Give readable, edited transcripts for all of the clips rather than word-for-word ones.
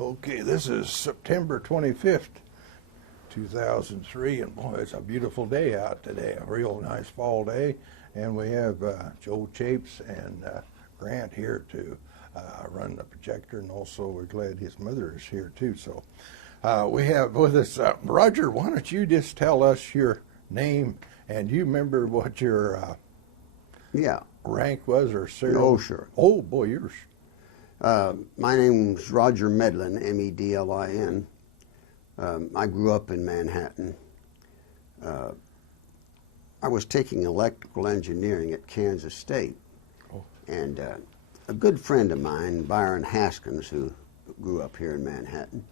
Okay, this is September 25th, 2003, and boy, it's a beautiful day out today, a real nice fall day. And we have Joe Chapes and Grant here to run the projector, and also we're glad his mother is here too. So we have with us, Roger, why don't you just tell us your name, and you remember what your rank was or serial? Oh, sure. Oh, boy, yours. My name's Roger Medlin, M-E-D-L-I-N. I grew up in Manhattan. I was taking electrical engineering at Kansas State. Oh. And a good friend of mine, Byron Haskins, who grew up here in Manhattan,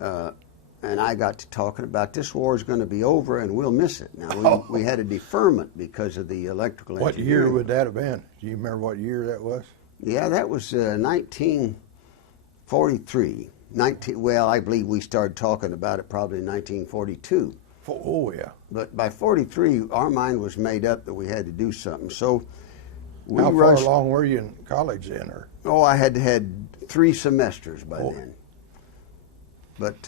and I got to talking about this war is going to be over and we'll miss it. Now, we had a deferment because of the electrical engineering. What year would that have been? Do you remember what year that was? Yeah, that was 1943. Well, I believe we started talking about it probably in 1942. Oh, yeah. But by 43, our mind was made up that we had to do something. So we How rushed. far along were you in college then? Or? Oh, I had had 3 semesters by then. But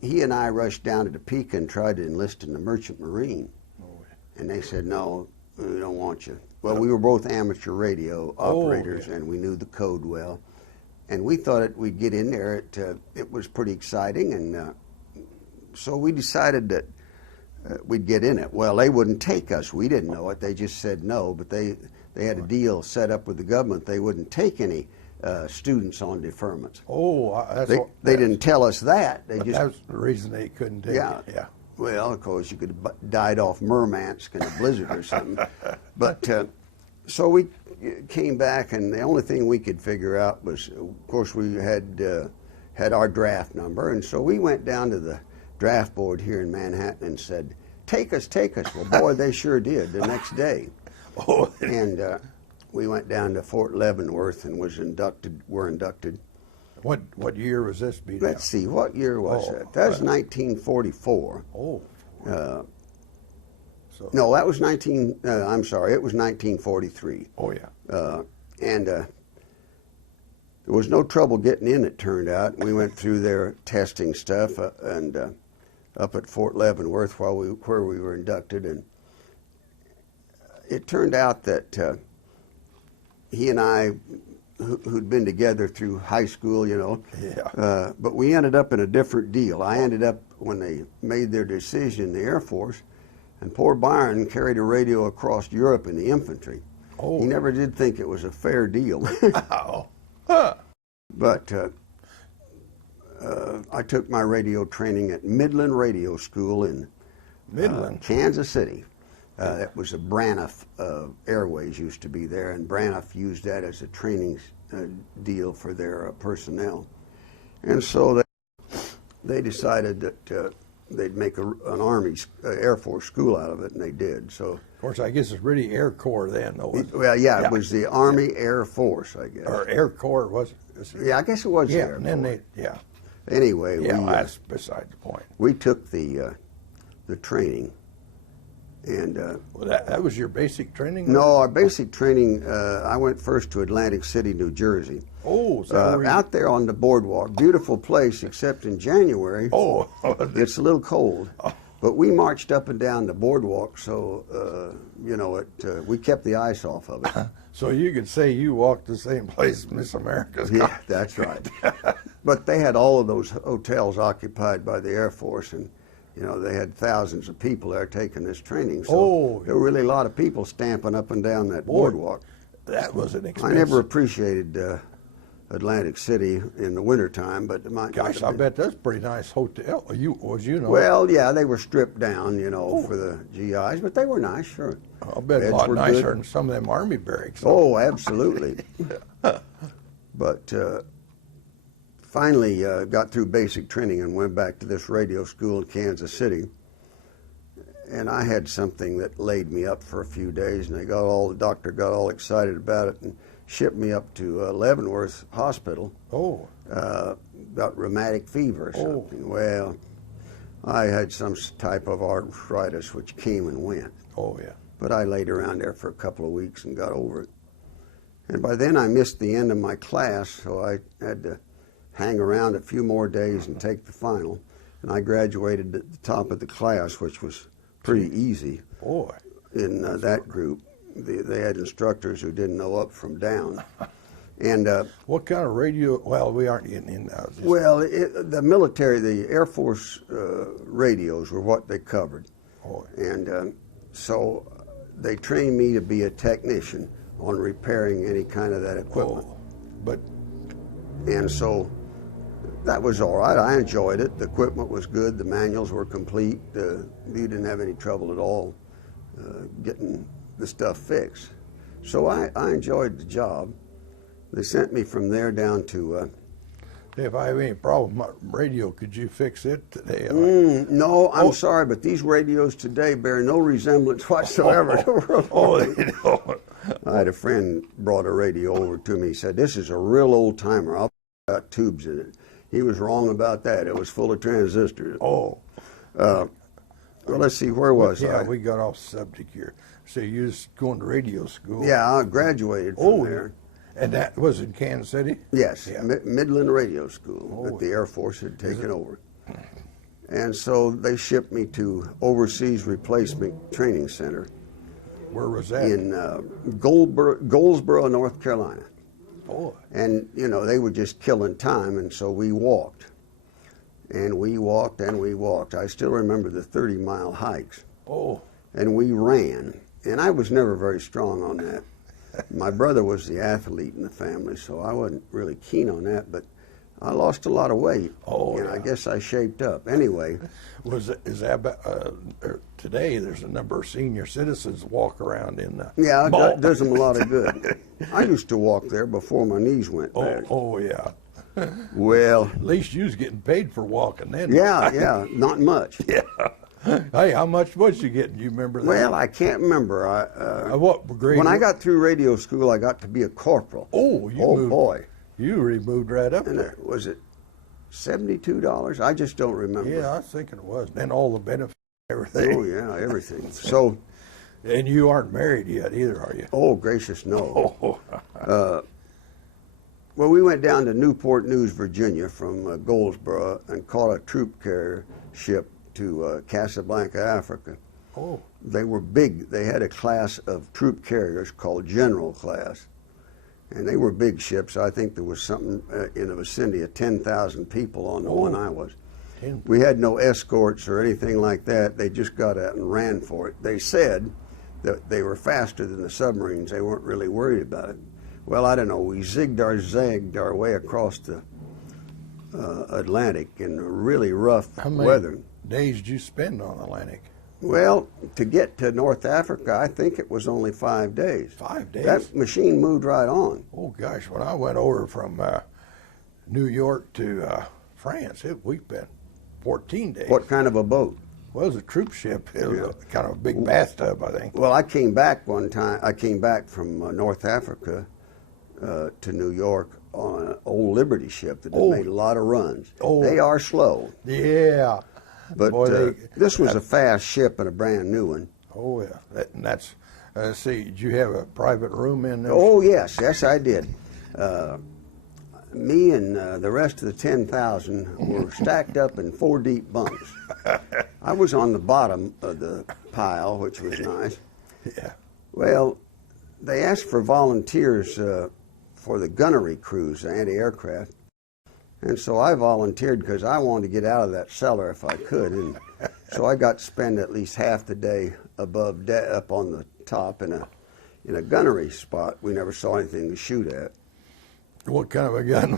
he and I rushed down to Topeka and tried to enlist in the Merchant Marine. Oh, yeah. And they said, no, we don't want you. Well, we were both amateur radio operators, and we knew the code well. And we thought we'd get in there. It was pretty exciting, and so we decided that we'd get in it. Well, they wouldn't take us. We didn't know it. They just said no, but they had a deal set up with the government. They wouldn't take any students on deferments. Oh, they didn't tell us that. That's the reason they couldn't take it. Yeah. Well, of course, you could have died off Murmansk in a blizzard or something. But so we came back, and the only thing we could figure out was, of course, we had our draft number, and so we went down to the draft board here in Manhattan and said, take us, take us. Well, boy, they sure did the next day. Oh. And we went down to Fort Leavenworth and were inducted. What year was this? Let's see, what year was that? That was 1944. Oh. No, that was I'm sorry, it was 1943. Oh, yeah. And there was no trouble getting in, it turned out. We went through their testing stuff and up at Fort Leavenworth where we were inducted. And it turned out that he and I, who'd been together through high school, but we ended up in a different deal. I ended up, when they made their decision in the Air Force, and poor Byron carried a radio across Europe in the infantry. Oh. He never did think it was a fair deal. But I took my radio training at Medlin Radio School in Kansas City. It was a Braniff Airways used to be there, and Braniff used that as a training deal for their personnel. And so they decided that they'd make an Army Air Force school out of it, and they did. So, of course, I guess it's really Air Corps then, though. It was the Army Air Force, I guess. Or Air Corps, was it? Yeah, I guess it was Air and Corps. then Anyway, that's beside the point. We took the training, and well, that was your basic training? No, our basic training. I went first to Atlantic City, New Jersey. Oh, so out there on the boardwalk, beautiful place, except in January. Oh, it's a little cold. Oh. But we marched up and down the boardwalk, so we kept the ice off of it. So you could say you walked the same place Miss America's. Yeah, that's right. But they had all of those hotels occupied by the Air Force, and they had thousands of people there taking this training. So there were really a lot of people stamping up and down that boardwalk. That was an expensive. I never appreciated Atlantic City in the wintertime, but gosh, I bet that's a pretty nice hotel. Well, yeah, they were stripped down, for the GIs, but they were nice, sure. I'll bet a lot nicer than some of them Army barracks. Oh, absolutely. But finally got through basic training and went back to this radio school in Kansas City. And I had something that laid me up for a few days, and the doctor got all excited about it and shipped me up to Leavenworth Hospital. Oh. Got rheumatic fever or something. Well, I had some type of arthritis which came and went. Oh, yeah. But I laid around there for a couple of weeks and got over it. And by then I missed the end of my class, so I had to hang around a few more days and take the final. And I graduated at the top of the class, which was pretty easy. Boy. In that group. They had instructors who didn't know up from down. And what kind of radio? Well, we aren't getting in now. Well, the military, the Air Force radios were what they covered. Oh. And so they trained me to be a technician on repairing any kind of that equipment. Oh. But and so that was all right. I enjoyed it. The equipment was good. The manuals were complete. You didn't have any trouble at all getting the stuff fixed. So I enjoyed the job. They sent me from there down to... if I have any problem with my radio, could you fix it today? No, I'm sorry, but these radios today bear no resemblance whatsoever to Oh, they don't. I had a friend brought a radio over to me. He said, "This is a real old timer. I'll put tubes in it." He was wrong about that. It was full of transistors. Oh. Well, let's see, where was I? Yeah, we got off subject here. So you was going to radio school? Yeah, I graduated from there. And that was in Kansas City? Yes, Yeah. Medlin Radio School that the Air Force had taken over. And so they shipped me to Overseas Replacement Training Center. Where was that? In Goldsboro, North Carolina. Boy. And, you know, they were just killing time, and so we walked. And we walked and we walked. I still remember the 30-mile hikes. Oh. And we ran. And I was never very strong on that. My brother was the athlete in the family, so I wasn't really keen on that, but I lost a lot of weight. Oh, and yeah. I guess I shaped up. Anyway. Today there's a number of senior citizens walk around in the Yeah, mall. it does them a lot of good. I used to walk there before my knees went back. Oh, yeah. Well. At least you was getting paid for walking then. Yeah, not much. Yeah. Hey, how much was you getting? You remember that? Well, I can't remember. What grade? When I got through radio school, I got to be a corporal. Oh, boy. You really moved right up And there. was it $72? I just don't remember. Yeah, I was thinking it was. Then all the benefits, everything. Oh, yeah, everything. So. And you aren't married yet either, are you? Oh, gracious, no. Oh. Well, we went down to Newport News, Virginia from Goldsboro and caught a troop carrier ship to Casablanca, Africa. Oh. They were big. They had a class of troop carriers called General Class. And they were big ships. I think there was something in the vicinity of 10,000 people on the one I was. We had no escorts or anything like that. They just got out and ran for it. They said that they were faster than the submarines. They weren't really worried about it. Well, I don't know. We zagged our way across the Atlantic in really rough weather. Days did you spend on Atlantic? Well, to get to North Africa, I think it was only 5 days. 5 days? That machine moved right on. Oh, gosh. When I went over from New York to France, we spent 14 days. What kind of a boat? Well, it was a troop ship. It was kind of a big bathtub, I think. Well, I came back one time. I came back from North Africa to New York on an old Liberty ship that had made a lot of runs. Oh. They are slow. Yeah. But Boy, this was a fast ship and a brand new one. Oh, yeah. That's, see, did you have a private room in there? Oh, yes, I did. Me and the rest of the 10,000 were stacked up in 4 deep bunks. I was on the bottom of the pile, which was nice. Yeah. Well, they asked for volunteers for the gunnery crews, the anti-aircraft. And so I volunteered because I wanted to get out of that cellar if I could. And so I got to spend at least half the day above up on the top in a gunnery spot. We never saw anything to shoot at. What kind of a gun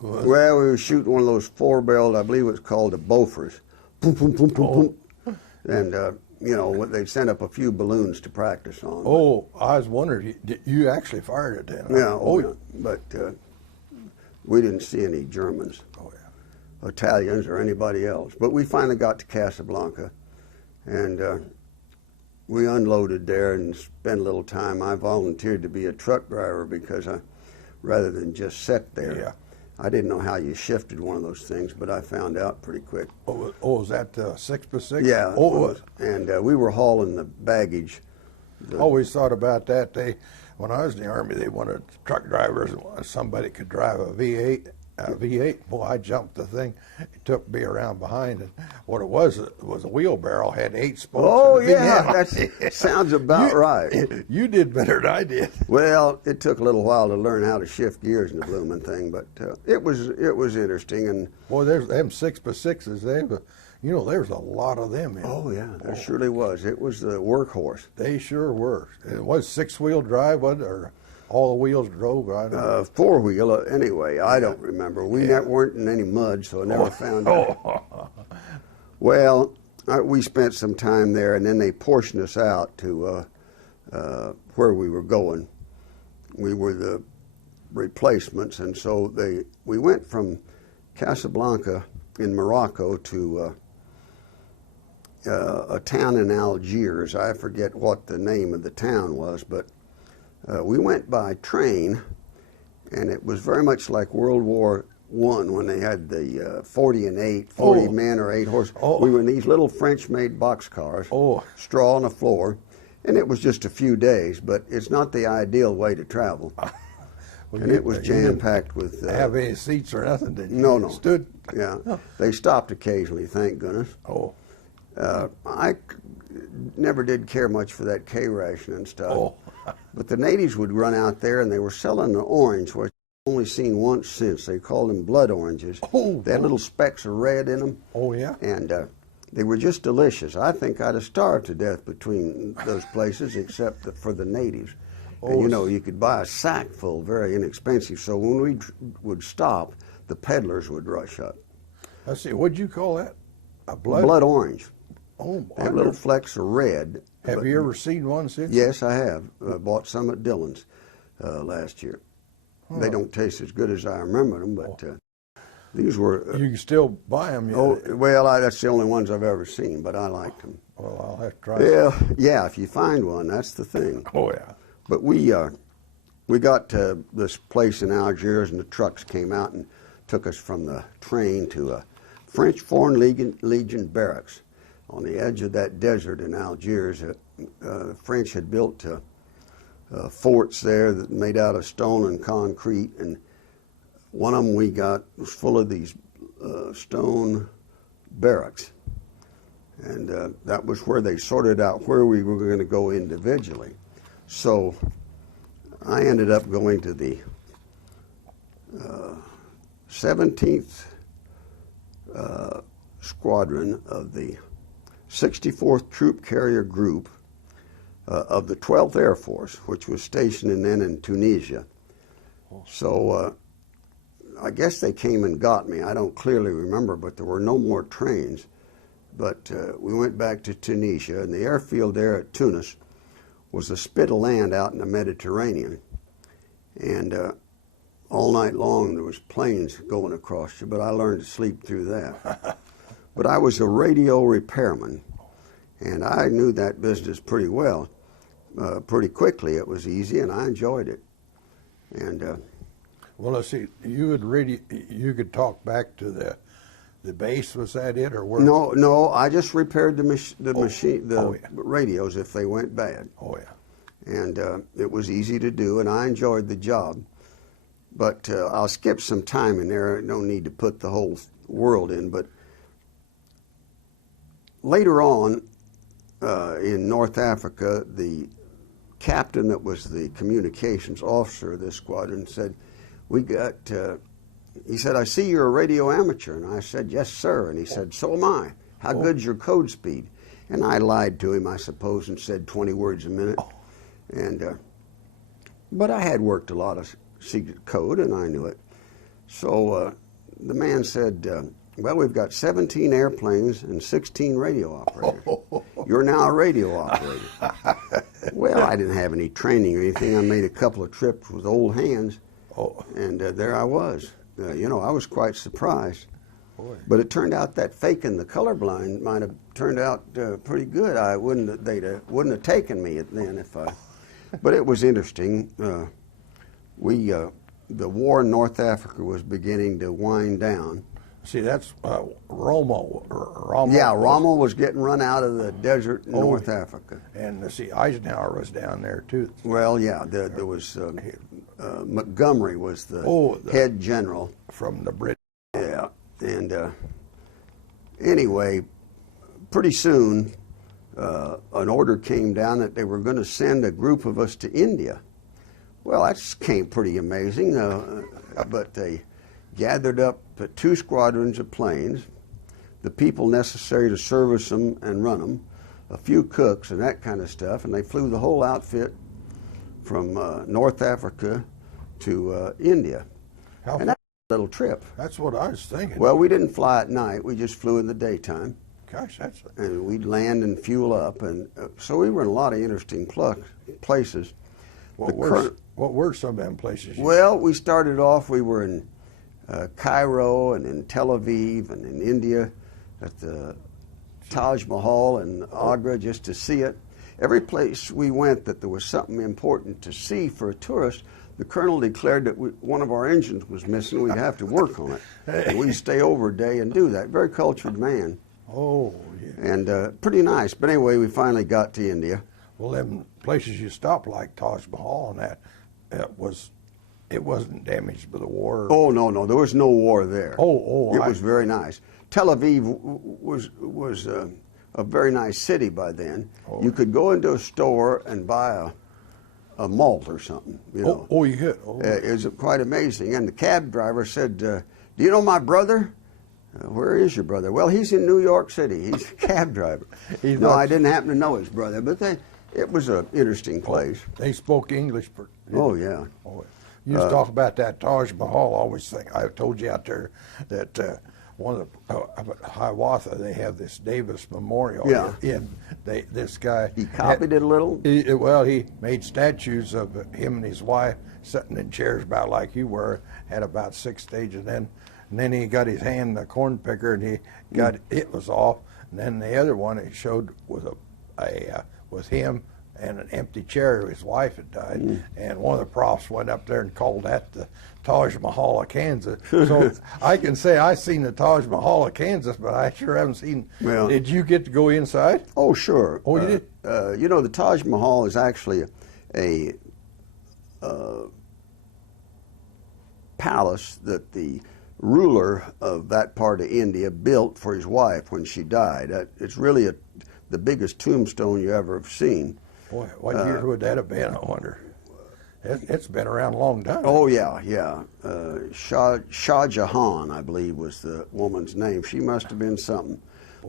was it? Well, we were shooting one of those 4-barreled, I believe it was called a Beaufort. Boom, boom, boom, boom, boom. And, you know, they'd send up a few balloons to practice on. Oh, I was wondering, you actually fired it then? Yeah, yeah. But we didn't see any Germans, Italians, or anybody else. But we finally got to Casablanca, and we unloaded there and spent a little time. I volunteered to be a truck driver because rather than just sit there. Yeah. I didn't know how you shifted one of those things, but I found out pretty quick. Oh, was that 6x6? Yeah. Oh, it was. And we were hauling the baggage. Always thought about that. When I was in the Army, they wanted truck drivers. Somebody could drive a V8 V8. Boy, I jumped the thing. It took me around behind, and what it was a wheelbarrow, had 8 spokes. Oh, and a big yeah, handle. that sounds about right. You did better than I did. Well, it took a little while to learn how to shift gears in the blooming thing, but it was interesting. And Boy, there's them 6x6s. There's a lot of them in. oh yeah, there surely was. It was the workhorse. They sure were. It was 6-wheel drive, wasn't it? Or all the wheels drove. I don't know. 4-wheel anyway. I don't remember. We weren't in any mud, so I never found out. Well, we spent some time there, and then they portioned us out to where we were going. We were the replacements, and so we went from Casablanca in Morocco to a town in Algiers. I forget what the name of the town was, but we went by train, and it was very much like World War I when they had the 40 and 8, 40 men or 8 horse. We were in these little French-made boxcars, straw on the floor, and it was just a few days, but it's not the ideal way to travel. And it was jam-packed with... have any seats or nothing, did you? No. Stood? Yeah. They stopped occasionally, thank goodness. I never did care much for that K-ration and stuff. But the natives would run out there, and they were selling an orange, which I've only seen once since. They called them blood oranges. They had little specks of red in them. Oh, yeah? And they were just delicious. I think I'd have starved to death between those places, except for the natives. And you could buy a sack full, very inexpensive. So when we would stop, the peddlers would rush up. Let's see, what'd you call that? A blood? Blood orange. Oh, they have little flecks of red. Have you ever seen one since? Yes, I have. I bought some at Dillon's last year. They don't taste as good as I remember them, but these were... you can still buy them. Well, that's the only ones I've ever seen, but I liked them. Well, I'll have to try some. Yeah, if you find one, that's the thing. Oh, yeah. But we got to this place in Algiers, and the trucks came out and took us from the train to a French Foreign Legion barracks on the edge of that desert in Algiers. The French had built forts there that made out of stone and concrete, and one of them we got was full of these stone barracks. And that was where they sorted out where we were going to go individually. So I ended up going to the 17th Squadron of the 64th Troop Carrier Group of the 12th Air Force, which was stationed then in Tunisia. So I guess they came and got me. I don't clearly remember, but there were no more trains. But we went back to Tunisia, and the airfield there at Tunis was a spit of land out in the Mediterranean. And all night long there was planes going across you, but I learned to sleep through that. But I was a radio repairman, and I knew that business pretty well. Pretty quickly, it was easy, and I enjoyed it. And well, let's see. You could talk back to the base. Was that it, or where? No. I just repaired the radios if they went bad. Oh yeah. And it was easy to do, and I enjoyed the job. But I'll skip some time in there. No need to put the whole world in. But later on, in North Africa, the captain that was the communications officer of this squadron said, he said, "I see you're a radio amateur." And I said, "Yes, sir." And he said, "So am I. How good's your code speed?" And I lied to him, I suppose, and said 20 words a minute. And but I had worked a lot of secret code, and I knew it. So the man said, "Well, we've got 17 airplanes and 16 radio operators. You're now a radio operator." Well, I didn't have any training or anything. I made a couple of trips with old hands, and there I was. I was quite surprised. Boy. But it turned out that faking the colorblind might have turned out pretty good. They wouldn't have taken me then if I. But it was interesting. The war in North Africa was beginning to wind down. See, that's Rommel. Yeah, Rommel was getting run out of the desert in North Africa. And see, Eisenhower was down there too. Well, yeah, there was Montgomery was the head general. From the British. Yeah, and anyway, pretty soon an order came down that they were going to send a group of us to India. Well, that came pretty amazing, but they gathered up 2 squadrons of planes, the people necessary to service them and run them, a few cooks and that kind of stuff, and they flew the whole outfit from North Africa to India. And that's a little trip. That's what I was thinking. Well, we didn't fly at night. We just flew in the daytime. Gosh, that's... And we'd land and fuel up. And so we were in a lot of interesting places. What were some of them places? Well, we started off, we were in Cairo and in Tel Aviv and in India at the Taj Mahal and Agra just to see it. Every place we went that there was something important to see for a tourist, the colonel declared that one of our engines was missing. We'd have to work on it. And we'd stay over a day and do that. Very cultured man. Oh, yeah. And pretty nice. But anyway, we finally got to India. Well, them places you stopped, like Taj Mahal and that, it wasn't damaged by the war? Oh, no, there was no war there. It was very nice. Tel Aviv was a very nice city by then. Oh. You could go into a store and buy a malt or something, you know. You could? Oh. It was quite amazing. And the cab driver said, do you know my brother? Where is your brother? Well, he's in New York City. He's a cab driver. No, I didn't happen to know his brother, but it was an interesting place. They spoke English. Oh, yeah. Oh, you used to talk about that Taj Mahal. I always think, I told you out there that one of the Hiawatha, they have this Davis Memorial. Yeah. This guy. He copied it a little? He made statues of him and his wife sitting in chairs about like you were, had about 6 stages. And then he got his hand in the corn picker and he got it was off. And then the other one he showed was with him and an empty chair. His wife had died, and one of the profs went up there and called that the Taj Mahal of Kansas. So I can say I've seen the Taj Mahal of Kansas, but I sure haven't seen. Well, did you get to go inside? Oh, sure. Oh, you did? You know, the Taj Mahal is actually a palace that the ruler of that part of India built for his wife when she died. It's really the biggest tombstone you ever have seen. Boy, what year would that have been, I wonder? It's been around a long time. Oh, yeah. Shah Jahan, I believe, was the woman's name. She must have been something.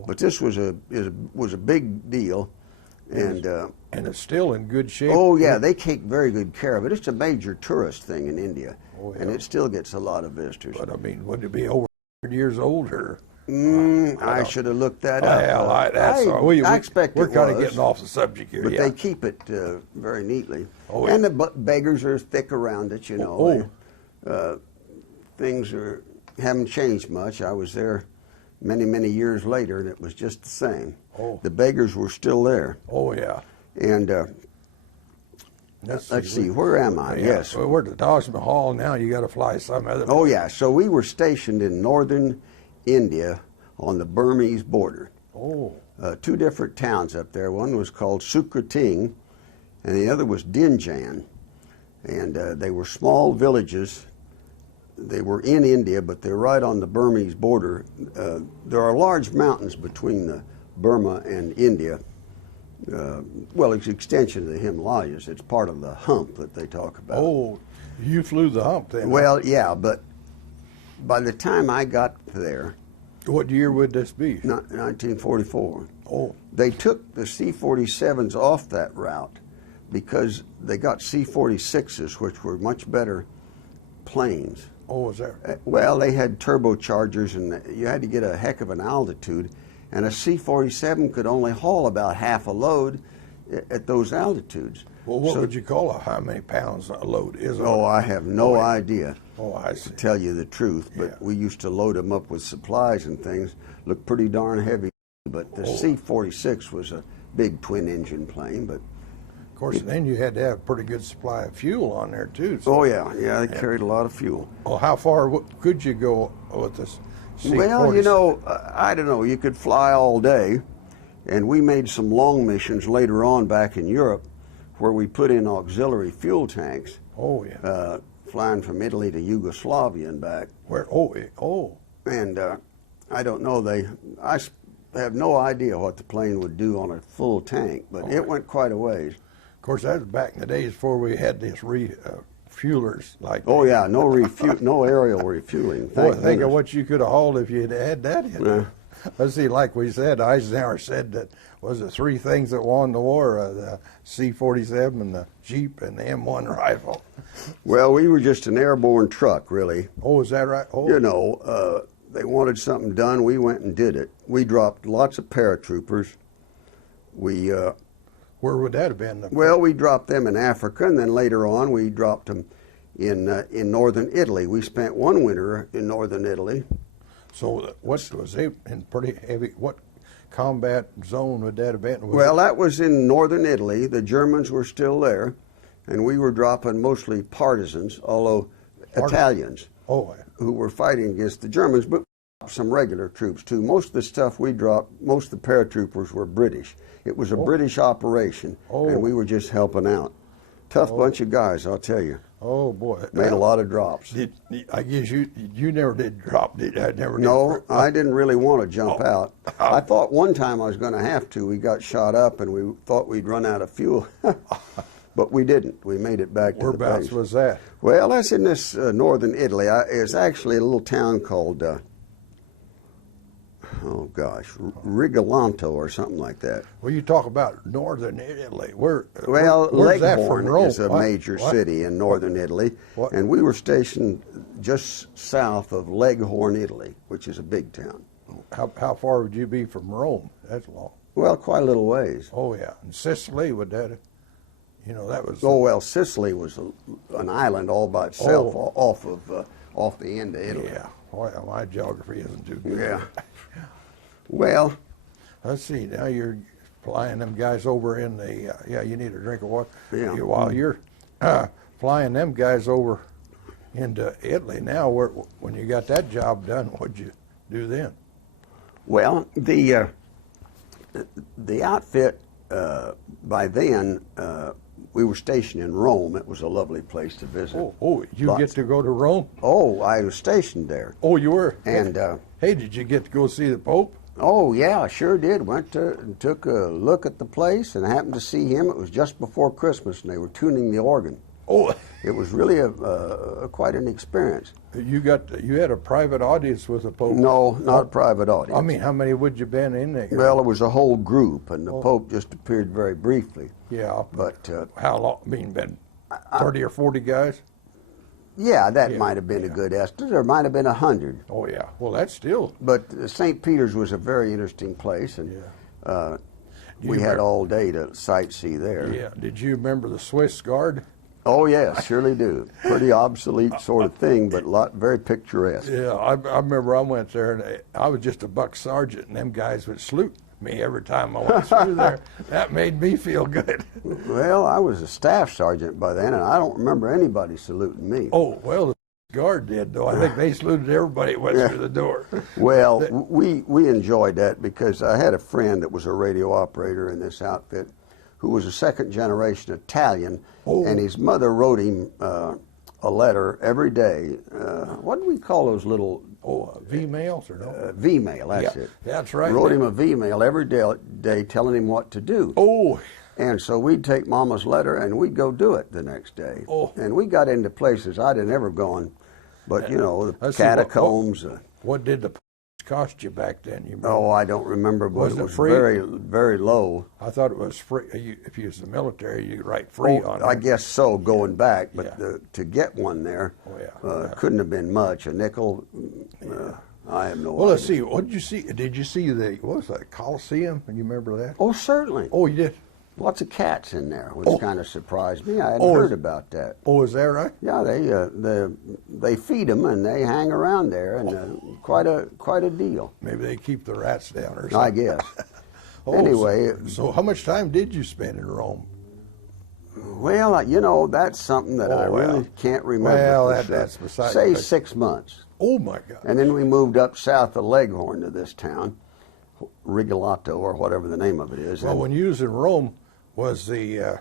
But this was a big deal. And it's still in good shape. Oh, yeah, they take very good care of it. It's a major tourist thing in India. Oh, yeah. And it still gets a lot of visitors. But, I mean, would it be over 100 years old, or? I should have looked that up. Well, I expect we're kind of getting off the subject here. But they keep it very neatly. Oh, and the beggars are thick around it, you know. Things haven't changed much. I was there many, many years later, and it was just the same. The beggars were still there. Oh, yeah. And let's see, where am I? Yeah. Yes. Well, we're at the Taj Mahal now. You got to fly some other place. Oh, yeah. So we were stationed in northern India on the Burmese border. Oh. 2 different towns up there. One was called Sukrating, and the other was Dinjan. And they were small villages. They were in India, but they're right on the Burmese border. There are large mountains between Burma and India. Well, it's an extension of the Himalayas. It's part of the hump that they talk about. Oh, you flew the hump then? Well, yeah, but by the time I got there... What year would this be? 1944. Oh. They took the C-47s off that route because they got C-46s, which were much better planes. Oh, was that? Well, they had turbochargers, and you had to get a heck of an altitude, and a C-47 could only haul about half a load at those altitudes. Well, what would you call how many pounds a load is? Oh, I have no idea. Oh, I see. To tell you the truth, but we used to load them up with supplies and things. Looked pretty darn heavy, but the C-46 was a big twin-engine plane. But of course, then you had to have a pretty good supply of fuel on there too. So. Oh yeah, they carried a lot of fuel. Well, how far could you go with this C-46? Well, you know, I don't know. You could fly all day, and we made some long missions later on back in Europe, where we put in auxiliary fuel tanks. Oh, yeah. Flying from Italy to Yugoslavia and back. Where? Oh, oh. And I don't know, I have no idea what the plane would do on a full tank, but it went quite a ways. Of course, that was back in the days before we had these refuelers like Oh, that. yeah, no aerial refueling. Boy, think of what you could have hauled if you had that in there. Let's see, like we said, Eisenhower said that was the three things that won the war, the C-47, the Jeep, and the M1 rifle. Well, we were just an airborne truck, really. Oh, is that right? Oh. You know, they wanted something done, we went and did it. We dropped lots of paratroopers. Where would that have been? Well, we dropped them in Africa, and then later on we dropped them in northern Italy. We spent one winter in northern Italy. So what was they in pretty heavy, what combat zone would that have been? Well, that was in northern Italy. The Germans were still there, and we were dropping mostly partisans, although Italians who were fighting against the Germans, but some regular troops too. Most of the stuff we dropped, most of the paratroopers were British. It was a British operation, and we were just helping out. Tough bunch of guys, I'll tell you. Oh, boy. Made a lot of drops. I guess you never did drop, did you? No, I didn't really want to jump out. I thought one time I was going to have to. We got shot up, and we thought we'd run out of fuel. But we didn't. We made it back to the base. Whereabouts was that? Well, that's in this northern Italy. It's actually a little town called, Rigolanto or something like that. Well, you talk about northern Italy. Where's that from Rome? Is a major city in northern Italy, and we were stationed just south of Leghorn, Italy, which is a big town. How far would you be from Rome? That's long. Well, quite a little ways. Oh, yeah. And Sicily, would that, that was... Oh, well, Sicily was an island all by itself off the end of Italy. Yeah. Well, my geography isn't too good. Yeah. Well, let's see. Now you're flying them guys over in the. You need a drink of water. Yeah. While you're flying them guys over into Italy now, when you got that job done, what'd you do then? Well, the outfit by then. We were stationed in Rome. It was a lovely place to visit. Oh, you get to go to Rome? Oh, I was stationed there. Oh, you were? And hey, did you get to go see the Pope? Oh, yeah, I sure did. Took a look at the place and happened to see him. It was just before Christmas, and they were tuning the organ. Oh, it was really quite an experience. You had a private audience with the Pope? No, not a private audience. I mean, how many would you been in there? Well, it was a whole group, and the Pope just appeared very briefly. Yeah, but how long? I mean, been 30 or 40 guys? Yeah, that might have been a good estimate. There might have been 100. Oh yeah, well that's still. But St. Peter's was a very interesting place, and we had all day to sightsee there. Yeah. Did you remember the Swiss Guard? Oh yes, surely do. Pretty obsolete sort of thing, but very picturesque. Yeah, I remember I went there, and I was just a buck sergeant, and them guys would salute me every time I went through there. That made me feel good. Well, I was a staff sergeant by then, and I don't remember anybody saluting me. Oh, well, the Guard did, though. I think they saluted everybody that went through the door. Well, we enjoyed that because I had a friend that was a radio operator in this outfit who was a second-generation Italian, and his mother wrote him a letter every day. What do we call those little... V-mails or no? V-mail, that's it. That's right. Wrote him a V-mail every day telling him what to do. Oh. And so we'd take Mama's letter and we'd go do it the next day. Oh. And we got into places I'd have never gone, but the catacombs. What did the cost you back then? You remember? Oh, I don't remember, but it was free? very, very low. I thought it was free. If you was the military, you could write free on it. I guess so, going back, but to get one there couldn't have been much. A nickel, I have no idea. Well, let's see. What did you see? Did you see what was that, Coliseum? Can you remember that? Oh, certainly. Oh, you did? Lots of cats in there, which kind of surprised me. I hadn't heard about that. Oh, is that right? Yeah, they feed them and they hang around there, and quite a deal. Maybe they keep the rats down or something. I guess. Anyway, so how much time did you spend in Rome? Well, that's something that I really can't remember. Well, that's beside. Say 6 months. Oh my God! And then we moved up south of Leghorn to this town, Rigolanto or whatever the name of it is. Well, when you was in Rome, was the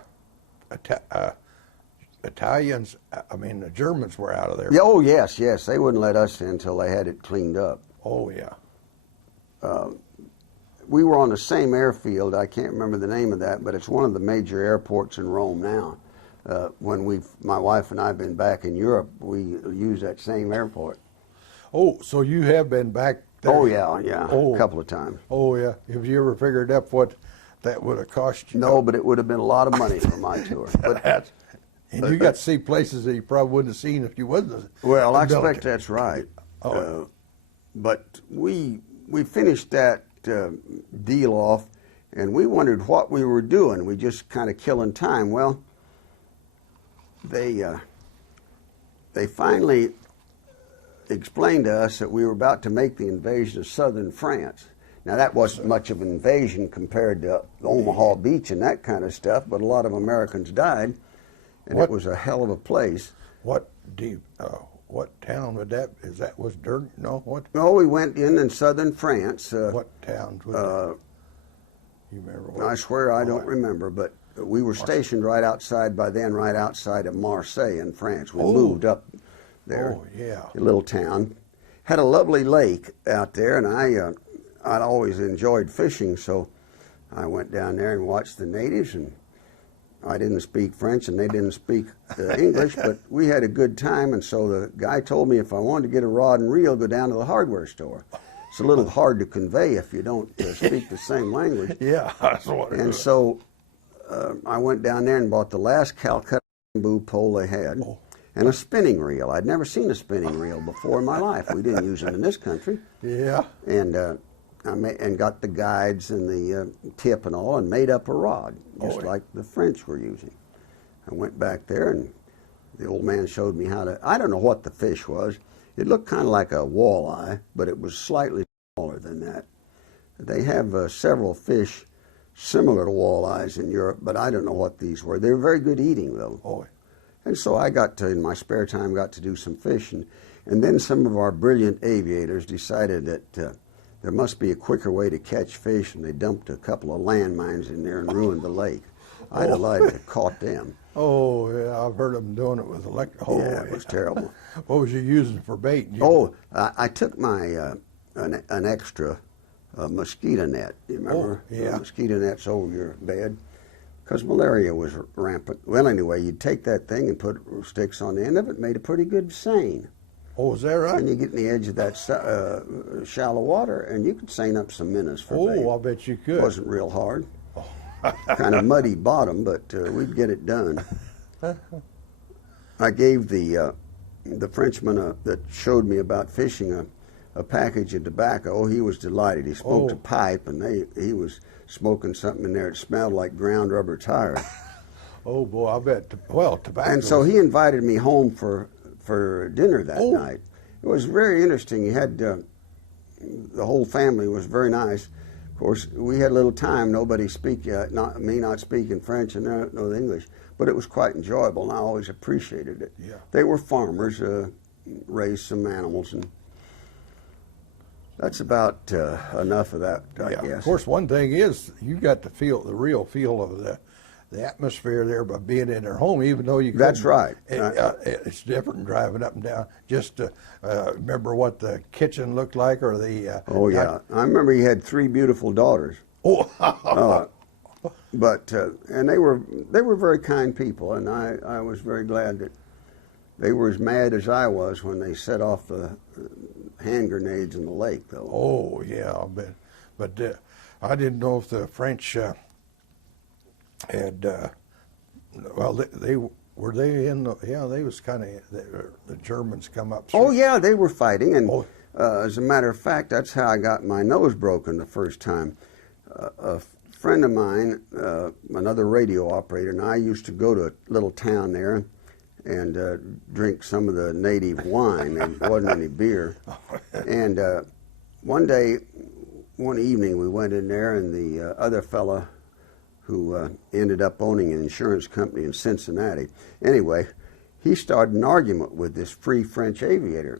Italians, I mean, the Germans were out of there. Yeah, oh, yes, yes. They wouldn't let us in until they had it cleaned up. Oh, yeah. We were on the same airfield. I can't remember the name of that, but it's one of the major airports in Rome now. When my wife and I have been back in Europe, we use that same airport. Oh, so you have been back there? Oh, yeah, Oh. a couple of times. Oh, yeah. Have you ever figured up what that would have cost you? No, but it would have been a lot of money for my tour. But, and you got to see places that you probably wouldn't have seen if you wasn't. Well, I expect that's right. Oh. But we finished that deal off, and we wondered what we were doing. We just kind of killing time. Well, they finally explained to us that we were about to make the invasion of southern France. Now, that wasn't much of an invasion compared to Omaha Beach and that kind of stuff, but a lot of Americans died, and it was a hell of a place. What town would that, was Durg? No, what? No, we went in southern France. What towns was that? You remember what? I swear I don't remember, but we were stationed right outside of Marseille in France. We moved up there. Oh, yeah. A little town. Had a lovely lake out there, and I'd always enjoyed fishing, so I went down there and watched the natives, and I didn't speak French and they didn't speak English, but we had a good time, and so the guy told me if I wanted to get a rod and reel, go down to the hardware store. It's a little hard to convey if you don't speak the same language. Yeah, that's what it And was. so I went down there and bought the last Calcutta bamboo pole they had, and a spinning reel. I'd never seen a spinning reel before in my life. We didn't use them in this country. Yeah. And and got the guides and the tip and all, and made up a rod, just like the French were using. I went back there, and the old man showed me how to. I don't know what the fish was. It looked kind of like a walleye, but it was slightly smaller than that. They have several fish similar to walleyes in Europe, but I don't know what these were. They were very good eating, though. Oh. And so I got to, in my spare time, got to do some fishing. And then some of our brilliant aviators decided that there must be a quicker way to catch fish, and they dumped a couple of landmines in there and ruined the lake. I delighted to have caught them. Oh, yeah, I've heard them doing it with electric. Oh, Yeah, it was terrible. What was you using for bait? I took my an extra mosquito net. You remember? Oh, yeah. Mosquito nets over your bed, because malaria was rampant. Well, anyway, you'd take that thing and put sticks on the end of it, made a pretty good seine. Oh, is that right? And you get in the edge of that shallow water, and you could seine up some minnows for bait. Oh, I bet you could. It wasn't real hard. Kind of muddy bottom, but we'd get it done. I gave the Frenchman that showed me about fishing a package of tobacco. He was delighted. He smoked a pipe, and he was smoking something in there. It smelled like ground rubber tires. Oh, boy, I bet. Tobacco. And so he invited me home for dinner that night. It was very interesting. He had the whole family was very nice. Of course, we had a little time. Nobody not speaking French and no English, but it was quite enjoyable, and I always appreciated it. Yeah. They were farmers, raised some animals, and that's about enough of that, I guess. Of course, one thing is you got to feel the real feel of the atmosphere there by being in their home, even though you couldn't. That's right. It's different driving up and down. Just to remember what the kitchen looked like, or the. Oh yeah, I remember he had 3 beautiful daughters. Oh. But and they were very kind people, and I was very glad that they were as mad as I was when they set off the hand grenades in the lake, though. Oh yeah, I bet. But I didn't know if the French had. Well, they were they in the. Yeah, they was kind of the Germans come up. Oh yeah, they were fighting, and as a matter of fact, that's how I got my nose broken the first time. A friend of mine, another radio operator, and I used to go to a little town there and drink some of the native wine. There wasn't any beer. And one evening, we went in there, and the other fella who ended up owning an insurance company in Cincinnati. Anyway, he started an argument with this free French aviator.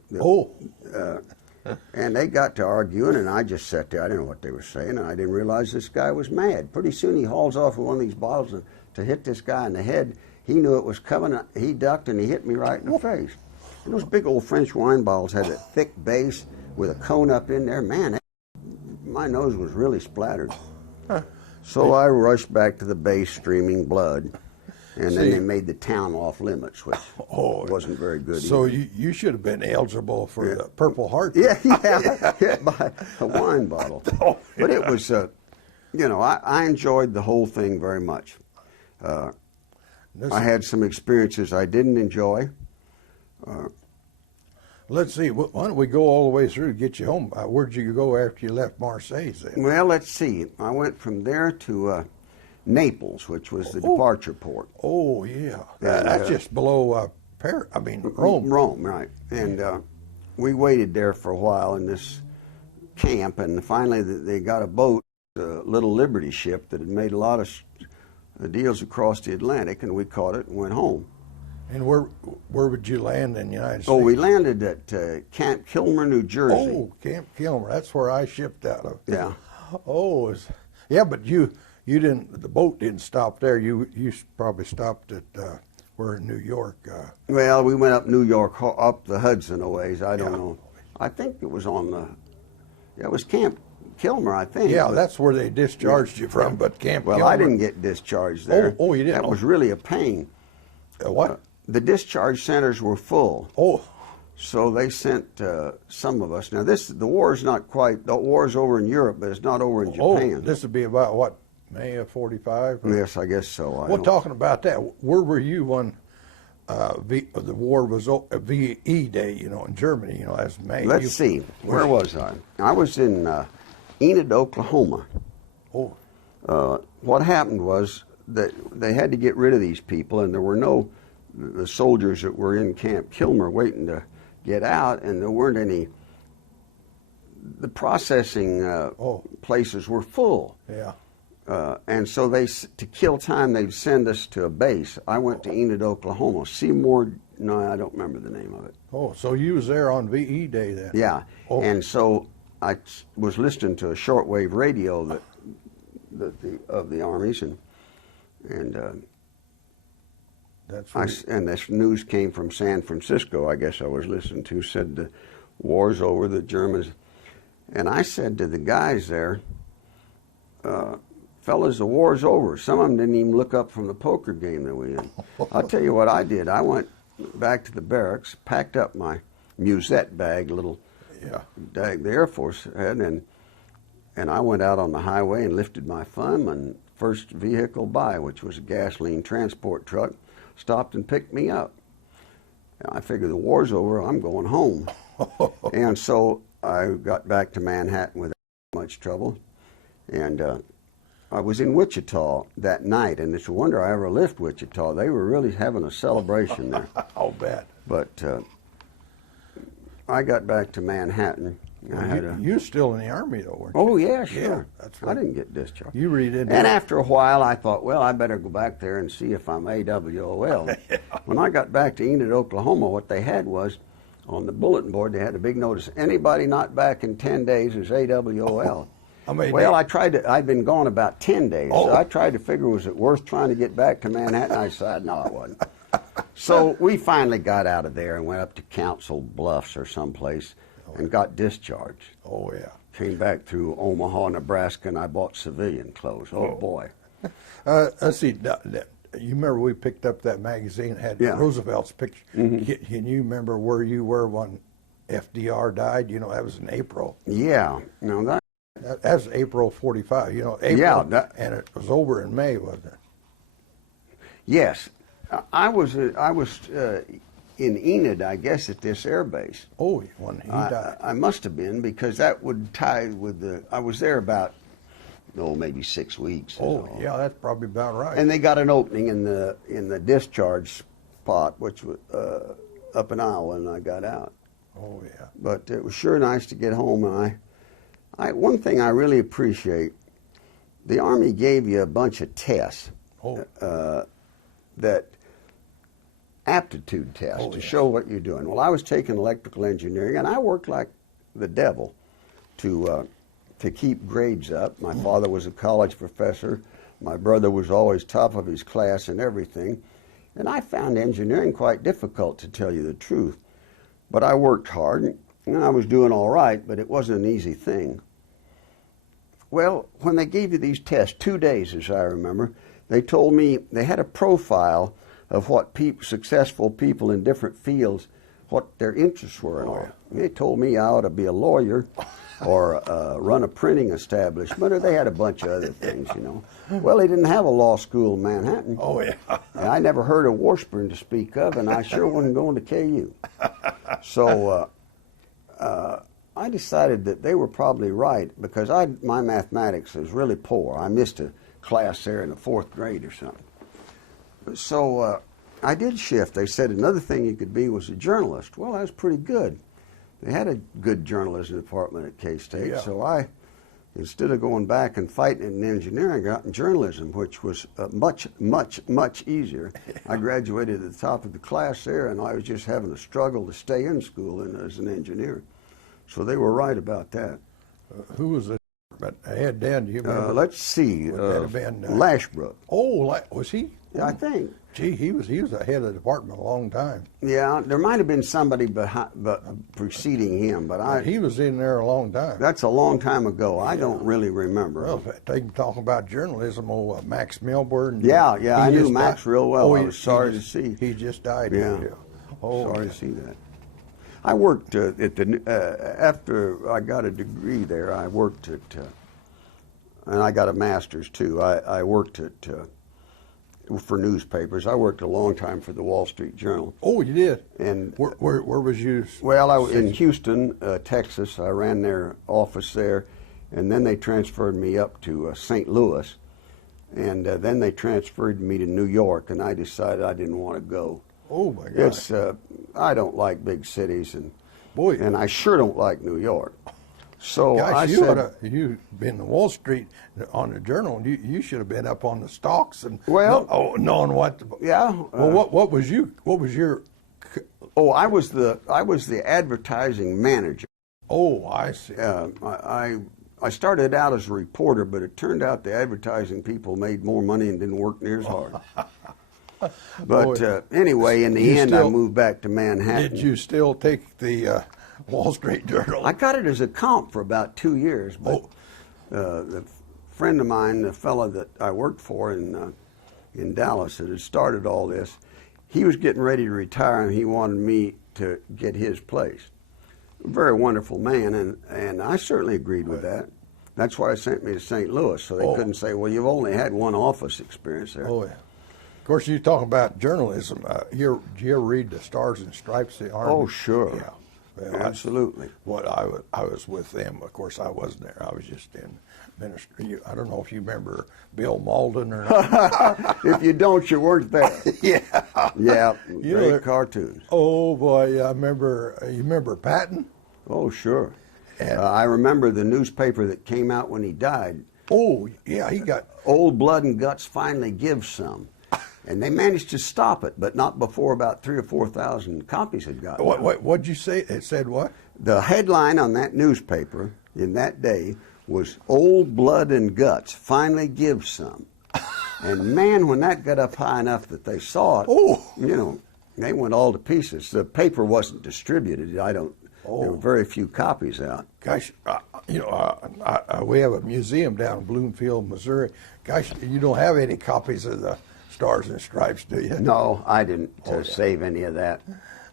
And they got to arguing, and I just sat there. I didn't know what they were saying, and I didn't realize this guy was mad. Pretty soon he hauls off with one of these bottles, and to hit this guy in the head, He knew it was coming. He ducked and he hit me right in the face. And those big old French wine bottles had a thick base with a cone up in there. Man, my nose was really splattered. So I rushed back to the base, streaming blood. And then they made the town off limits, which wasn't very good So either. you should have been eligible for the Purple Heart. Yeah, hit by a wine bottle. But it was, you know, I enjoyed the whole thing very much. I had some experiences I didn't enjoy. Let's see, why don't we go all the way through to get you home? Where'd you go after you left Marseille then? Well, let's see. I went from there to Naples, which was the departure port. Oh, yeah. That's just below Rome. Rome, right. And we waited there for a while in this camp, and finally they got a boat, a little Liberty ship that had made a lot of deals across the Atlantic, and we caught it and went home. And where would you land in the United States? Oh, we landed at Camp Kilmer, New Jersey. Oh, Camp Kilmer. That's where I shipped out of. Yeah. Oh, yeah, but you didn't. The boat didn't stop there. You probably stopped at we're in New York. Well, we went up New York, up the Hudson a ways. I don't know. I think it was on the. Yeah, it was Camp Kilmer, I think. Yeah, that's where they discharged you from. But Camp Kilmer. Well, I didn't get discharged there. Oh, you didn't. That was really a pain. What? The discharge centers were full. Oh. So they sent some of us. Now the war's not quite. The war's over in Europe, but it's not over in Japan. Oh, this would be about what, May of '45? Yes, I guess so. Well, talking about that, where were you when the war was VE Day? You know, in Germany. You know, as May. Let's see. Where was I? I was in Enid, Oklahoma. Oh. What happened was that they had to get rid of these people, and there were no the soldiers that were in Camp Kilmer waiting to get out, and there weren't any. The processing places were full. Yeah. And so to kill time, they'd send us to a base. I went to Enid, Oklahoma. Seymour, no, I don't remember the name of it. Oh, so you was there on VE Day then? Yeah. Oh. And so I was listening to a shortwave radio of the armies, and and this news came from San Francisco, I guess I was listening to, said the war's over, the Germans. And I said to the guys there, fellas, the war's over. Some of them didn't even look up from the poker game that we in. I'll tell you what I did. I went back to the barracks, packed up my musette bag, little bag the Air Force had, and I went out on the highway and lifted my thumb, and first vehicle by, which was a gasoline transport truck, stopped and picked me up. And I figured the war's over, I'm going home. And so I got back to Manhattan without much trouble. And I was in Wichita that night, and it's a wonder I ever left Wichita. They were really having a celebration there. I'll bet. But I got back to Manhattan. You're still in the Army, though, weren't you? Oh, yeah, sure. Yeah, that's right. I didn't get discharged. You really didn't. And after a while, I thought, well, I better go back there and see if I'm AWOL. Yeah. When I got back to Enid, Oklahoma, what they had was, on the bulletin board, they had a big notice, anybody not back in 10 days is AWOL. Well, I'd been gone about 10 days, so I tried to figure, was it worth trying to get back to Manhattan? I decided, no, it wasn't. So we finally got out of there and went up to Council Bluffs or someplace and got discharged. Oh, yeah. Came back through Omaha, Nebraska, and I bought civilian clothes. Oh, boy. Let's see. You remember we picked up that magazine that had Roosevelt's picture. Mm-hmm. Can you remember where you were when FDR died? You know, that was in April. Yeah. No, that was April '45. You know, April. Yeah. And it was over in May, wasn't it? Yes. I was in Enid, I guess, at this air base. Oh, when he died. I must have been, because that would tie with I was there about, maybe 6 weeks. Oh, yeah, that's probably about right. And they got an opening in the discharge spot, which was up in Iowa, and I got out. Oh, yeah. But it was sure nice to get home, and one thing I really appreciate, the Army gave you a bunch of tests. That aptitude test to show what you're doing. Well, I was taking electrical engineering, and I worked like the devil to keep grades up. My father was a college professor. My brother was always top of his class in everything. And I found engineering quite difficult, to tell you the truth. But I worked hard, and I was doing all right, but it wasn't an easy thing. Well, when they gave you these tests, 2 days as I remember, they told me they had a profile of what successful people in different fields, what their interests were and all. They told me I ought to be a lawyer or run a printing establishment, or they had a bunch of other things, you know. Well, they didn't have a law school in Manhattan. Oh, yeah. And I never heard of Washburn to speak of, and I sure wasn't going to KU. So I decided that they were probably right, because my mathematics was really poor. I missed a class there in the 4th grade or something. So I did shift. They said another thing you could be was a journalist. Well, that was pretty good. They had a good journalism department at K-State, Yeah. so I, instead of going back and fighting in engineering, got in journalism, which was much, much, much easier. I graduated at the top of the class there, and I was just having a struggle to stay in school as an engineer. So they were right about that. Who was it? But Ed, Dan, do you remember? Let's see. Would that have been, Lashbrook. Oh, was he? Yeah, I think. Gee, he was the head of the department a long time. Yeah, there might have been somebody preceding him, but He was in there a long time. that's a long time ago. I don't really remember. Well, if they can talk about journalism, Max Milburn. Yeah, he I knew just Max died. real well. Oh, I was sorry to see. He just died. Yeah. Oh, Sorry to see that. I worked at after I got a degree there, I worked at, and I got a master's too. I worked at, for newspapers. I worked a long time for the Wall Street Journal. Oh, you did? And where was you? well, I was in Houston, Texas. I ran their office there, and then they transferred me up to St. Louis, and then they transferred me to New York, and I decided I didn't want to go. Oh my God! It's I don't like big cities, and Boy, and I sure don't like New York. So gosh, I said, you've been to Wall Street on the Journal. And you should have been up on the stocks and Well, knowing what. yeah. Well, what was your? Oh, I was the advertising manager. Oh, I see. I started out as a reporter, but it turned out the advertising people made more money and didn't work near as hard. But anyway, in the end, I moved back to Manhattan. Did you still take the Wall Street Journal? I got it as a comp for about 2 years, but the friend of mine, the fellow that I worked for in Dallas that had started all this, he was getting ready to retire, and he wanted me to get his place. A very wonderful man, and I certainly agreed with that. That's why they sent me to St. Louis, so they couldn't say, well, you've only had one office experience there. Oh, yeah. Of course, you talk about journalism. Did you ever read the Stars and Stripes of the Army? Oh, sure. Yeah. Well, Absolutely. I was with them. Of course, I wasn't there. I was just in ministry. I don't know if you remember Bill Malden or not. If you don't, you weren't there. Yeah. Yeah, You great know, cartoons. Oh boy, I remember. You remember Patton? Oh, sure. And- I remember the newspaper that came out when he died. Oh yeah, he got. Old Blood and Guts finally gives some. And they managed to stop it, but not before about 3,000 or 4,000 copies had gotten out. What'd you say? It said what? The headline on that newspaper in that day was Old Blood and Guts finally gives some. And man, when that got up high enough that they saw it, you know, they went all to pieces. The paper wasn't distributed. There were very few copies out. Gosh, we have a museum down in Bloomfield, Missouri. Gosh, you don't have any copies of the Stars and Stripes, do you? No, I didn't save any of that.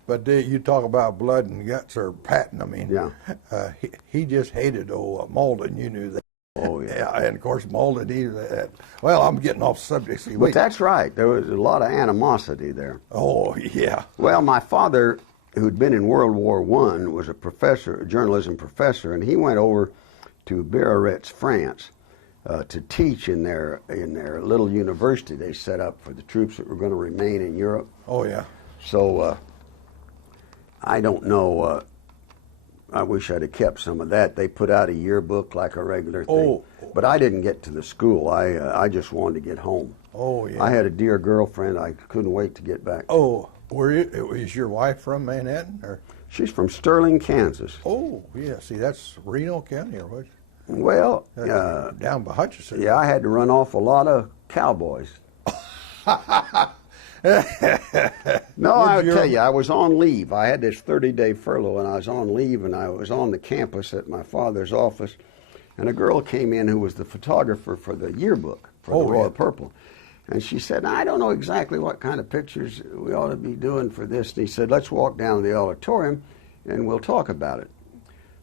But you talk about Blood and Guts or Patton. I mean, Yeah. He just hated old Malden. You knew that. Oh, yeah. And of course, Malden, well, I'm getting off subject. See, But that's right. There was a lot of animosity there. Oh, yeah. Well, my father, who'd been in World War I, was a professor, a journalism professor, and he went over to Biarritz, France, to teach in their little university they set up for the troops that were going to remain in Europe. Oh, yeah. So I don't know. I wish I'd have kept some of that. They put out a yearbook like a regular thing. But I didn't get to the school. I just wanted to get home. Oh, yeah. I had a dear girlfriend. I couldn't wait to get back. Oh, is your wife from Manhattan? Or? She's from Sterling, Kansas. Oh, yeah. See, that's Reno County, or what? Well, down by Hutchinson. yeah, I had to run off a lot of cowboys. No, I'll tell you, I was on leave. I had this 30-day furlough, and I was on leave, and I was on the campus at my father's office, and a girl came in who was the photographer for the yearbook for the Royal Purple. And she said, I don't know exactly what kind of pictures we ought to be doing for this. And he said, let's walk down to the auditorium, and we'll talk about it,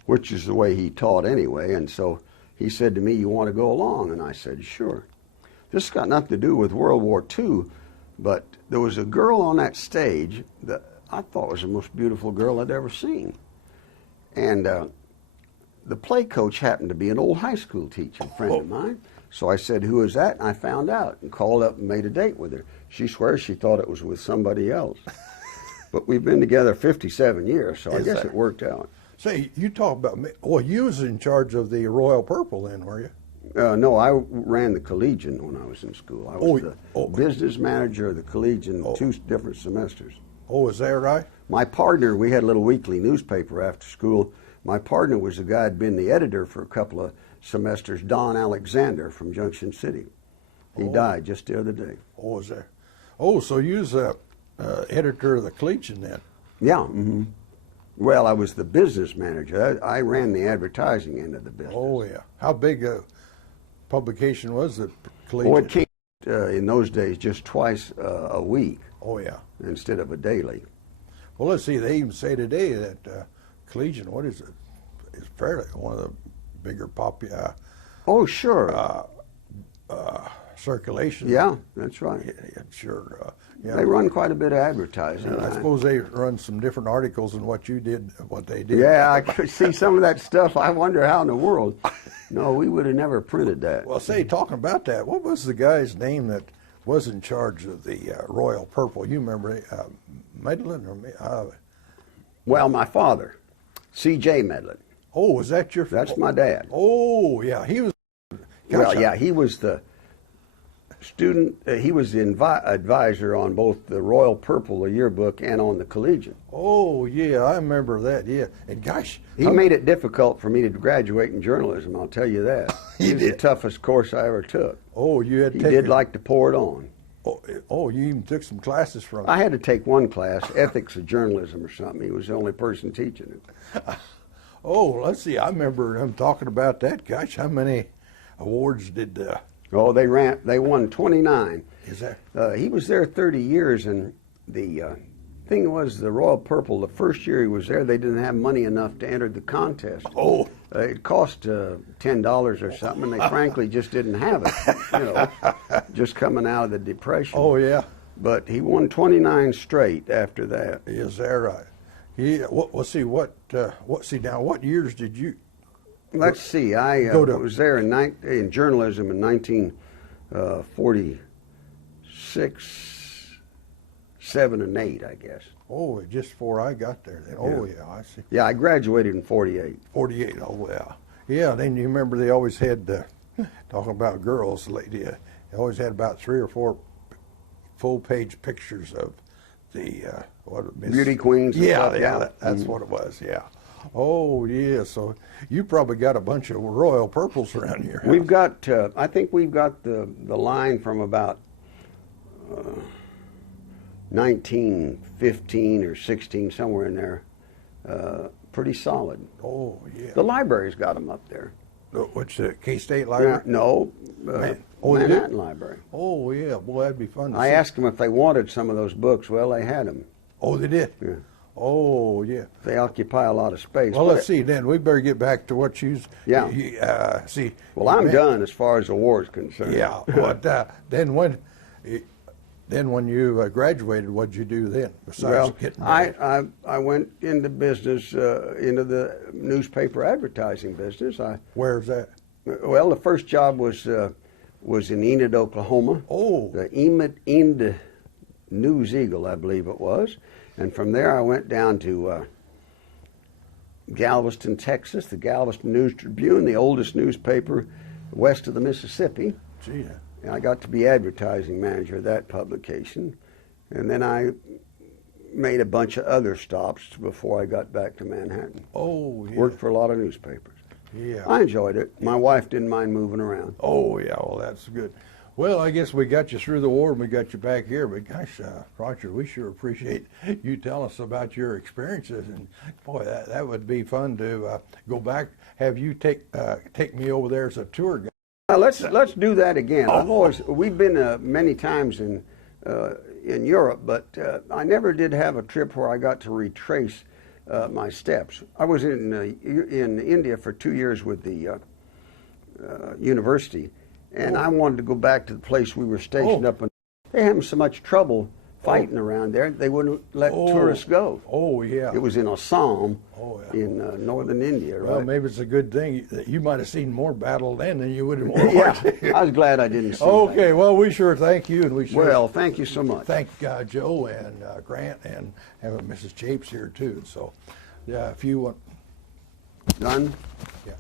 which is the way he taught anyway. And so he said to me, you want to go along? And I said, sure. This has got nothing to do with World War II, but there was a girl on that stage that I thought was the most beautiful girl I'd ever seen. And the play coach happened to be an old high school teacher, a friend of mine. So I said, who is that? And I found out and called up and made a date with her. She swears she thought it was with somebody else. But we've been together 57 years, so I guess it worked out. Say, you talk about, well, you was in charge of the Royal Purple then, were you? No, I ran the Collegian when I was in school. I was the business manager of the Collegian 2 different semesters. Oh, is that right? My partner, we had a little weekly newspaper after school. My partner was the guy who'd been the editor for a couple of semesters, Don Alexander from Junction City. He died just the other day. Oh, is there? Oh, so you was editor of the Collegian then? Yeah. Mm-hmm. Well, I was the business manager. I ran the advertising end of the business. Oh, yeah. How big a publication was the Collegian? Oh, it came in those days just twice a week. Oh, yeah. Instead of a daily. Well, let's see. They even say today that Collegian, what is it? It's fairly one of the bigger oh, sure. circulation. Yeah, that's right. Yeah, sure. Yeah. They run quite a bit of advertising. I suppose they run some different articles than what you did, what they did. Yeah, I could see some of that stuff. I wonder how in the world. No, we would have never printed that. Well, say, talking about that, what was the guy's name that was in charge of the Royal Purple? You remember Medlin or me? Well, my father, C.J. Medlin. Oh, was that your? That's my dad. Oh, yeah, he was. Well, yeah, he was the student. He was the advisor on both the Royal Purple, the yearbook, and on the Collegian. Oh, yeah, I remember that. Yeah, and gosh, he made it difficult for me to graduate in journalism. I'll tell you that. It was the toughest course I ever took. Oh, you had. He did like to pour it on. Oh, you even took some classes from him. I had to take one class, ethics of journalism or something. He was the only person teaching it. Oh, let's see. I remember him talking about that. Gosh, how many awards did? Oh, they won 29. Is that? He was there 30 years, and the thing was, the Royal Purple. The first year he was there, they didn't have money enough to enter the contest. Oh, it cost $10 or something, and they frankly just didn't have it. You know, just coming out of the Depression. Oh, yeah. But he won 29 straight after that. Is that right? Yeah. Let's see. See now, what years did you? Let's see. I was there in journalism in 1946, 7, and 8, I guess. Oh, just before I got there. Then. Oh, yeah, I see. Yeah, I graduated in 48. 48. Oh, yeah. Yeah. Then you remember they always had talking about girls. They always had about 3 or 4 full-page pictures of the beauty queens. Yeah, that's what it was. Yeah. Oh, yeah. So you probably got a bunch of Royal Purples around here. We've got. I think we've got the line from about 1915 or 16, somewhere in there. Pretty solid. Oh, yeah. The library's got them up there. Which the K-State Library? No. Manhattan Library. Oh, yeah. Boy, that'd be fun to see. I asked them if they wanted some of those books. Well, they had them. Oh, they did? Yeah. Oh, yeah. They occupy a lot of space. Well, let's see then. We better get back to what you... Yeah. See. Well, I'm done as far as the war is concerned. Yeah. But then when you graduated, what'd you do then? Besides getting married? I went into business, into the newspaper advertising business. Where's that? Well, the first job was in Enid, Oklahoma. Oh. The Enid News Eagle, I believe it was. And from there I went down to Galveston, Texas, the Galveston News Tribune, the oldest newspaper west of the Mississippi. Gee. And I got to be advertising manager of that publication. And then I made a bunch of other stops before I got back to Manhattan. Oh, yeah. Worked for a lot of newspapers. Yeah. I enjoyed it. My wife didn't mind moving around. Oh, yeah. Well, that's good. Well, I guess we got you through the war and we got you back here, but gosh, Roger, we sure appreciate you telling us about your experiences. And boy, that would be fun to go back, have you take me over there as a tour guide. Let's do that again. We've been many times in Europe, but I never did have a trip where I got to retrace my steps. I was in India for 2 years with the university, and I wanted to go back to the place we were stationed up in. They having so much trouble fighting around there, they wouldn't let tourists go. Oh, yeah. It was in Assam, in northern India, right? Well, maybe it's a good thing that you might have seen more battle then than you would have. Yeah, I was glad I didn't see Okay, that. well, we sure thank you, and we sure Well, thank you so much. thank Joe and Grant and having Mrs. Chapes here too. So, yeah, if you want. Done? Yeah.